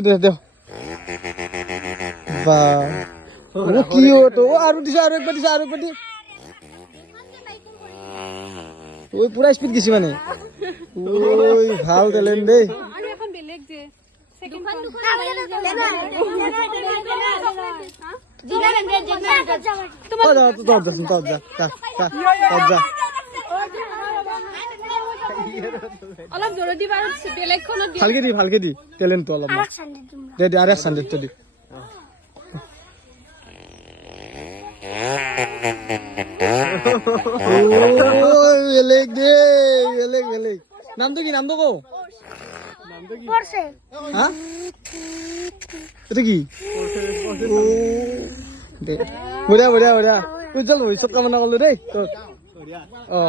দে বা কি হতো আর দিছে আর একবার দি ওই পুরা স্পিড গেছি মানে ওই ভাল দিলেন দে আমি এখন বেলেগ যে সেকেন্ড অলপ জোরে দিবা আৰু বেলেগখনত দি ভালকে দি টেলেন্ট অলপ দে আরে সানডে তো দি বেলেগ নামটো কো হ্যাঁ এটা কি বঢ়িয়া তুই চল চব কামনা কৰিলো দেই অ